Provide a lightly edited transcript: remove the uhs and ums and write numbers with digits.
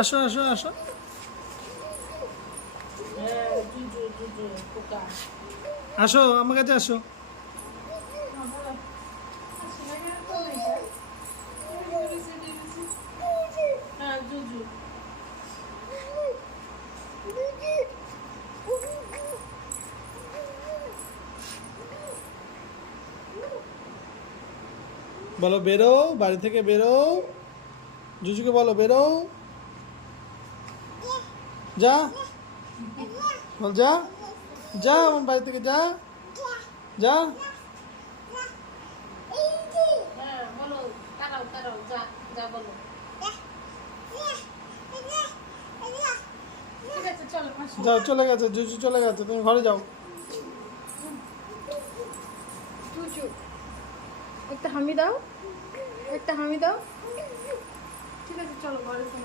আসো আসো আসো। আসো আমার কাছে আসো। বলো বেরো, বাড়ি থেকে বেরো। জুজুকে বলো বেরো। যা, বল যা, যা আমার বাড়ি থেকে যা, যা। যাও, চলে গেছে জুজু, চলে গেছে, তুমি ঘরে যাও। একটা হামি দাও, একটা হামি দাও। ঠিক আছে চলো ঘরে চলো।